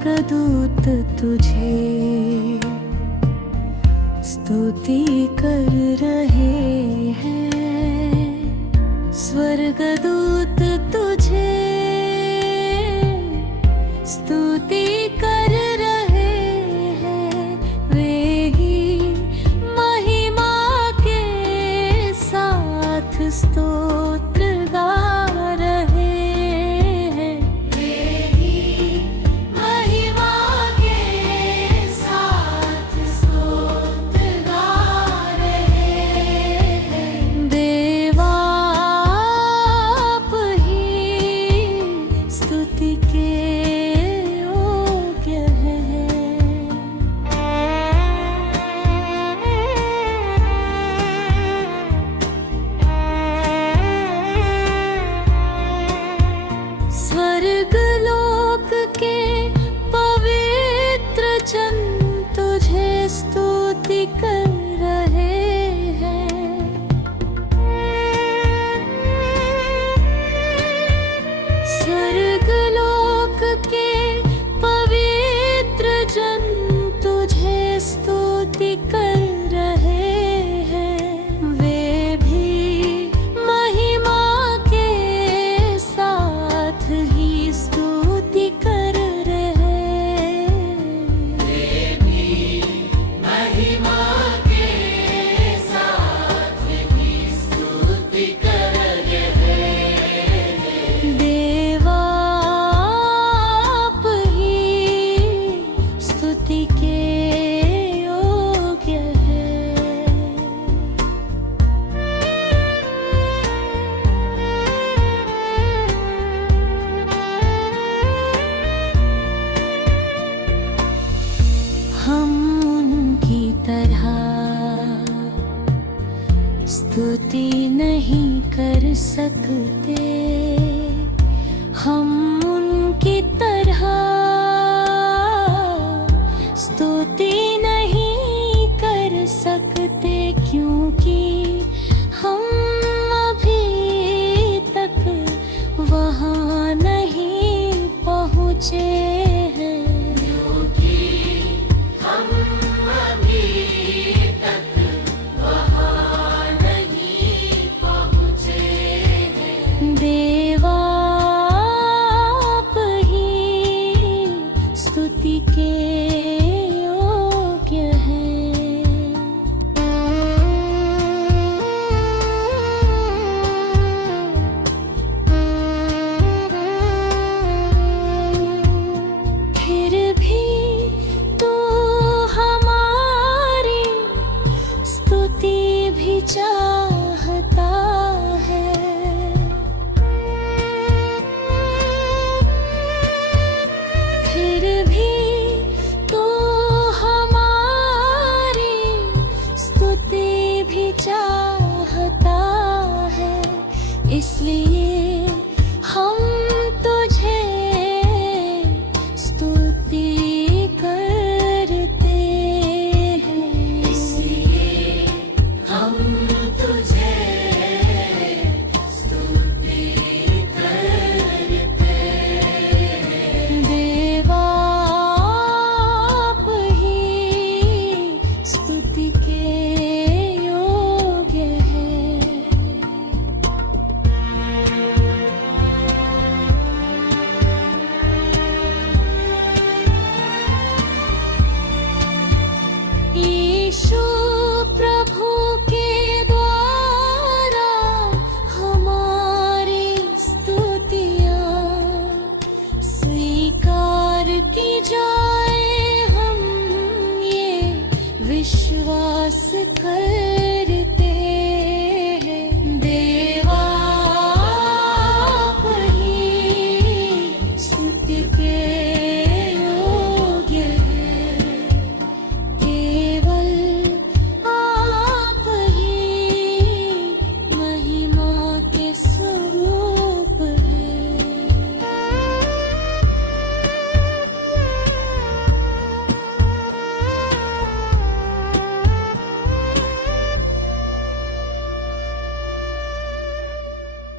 स्वर्गदूत तुझे स्तुति कर रहे हैं। स्वर्गदूत तुझे स्तुति कर रहे हैं। वे ही महिमा के साथ स्तोत्र गा रहे हैं। वे ही महिमा के साथ स्तोत्र गा रहे हैं। देवा आप ही स्तुति के योग्य हैं। स्वर्गलोक के पवित्र जन तुझे स्तुति कर रहे हैं। स्वर्गलोक के पवित्र जन तुझे स्तुति कर रहे हैं। वे भी महिमा के साथ ही स्तुति कर रहे हैं। वे भी महिमा के साथ ही स्तुति कर रहे हैं। देवा आप ही स्तुति के योग्य हैं। हम उनकी तरह स्तुति नहीं कर सकते। हम उनकी तरह स्तुति नहीं कर सकते, क्योंकि हम अभी तक वहाँ नहीं पहुँचे हैं। देवा आप ही स्तुति के योग्य हैं। फिर भी तू हमारी स्तुति भी चाहता है। फिर भी तू हमारी स्तुति भी चाहता है। इसलिए हम तुझे स्तुति करते हैं। इसलिए हम तुझे स्तुति करते हैं। देवा आप ही स्तुति के योग्य हैं। यीशु प्रभु के द्वारा हमारी स्तुतियाँ स्वीकार की जाए, हम ये विश्वास कर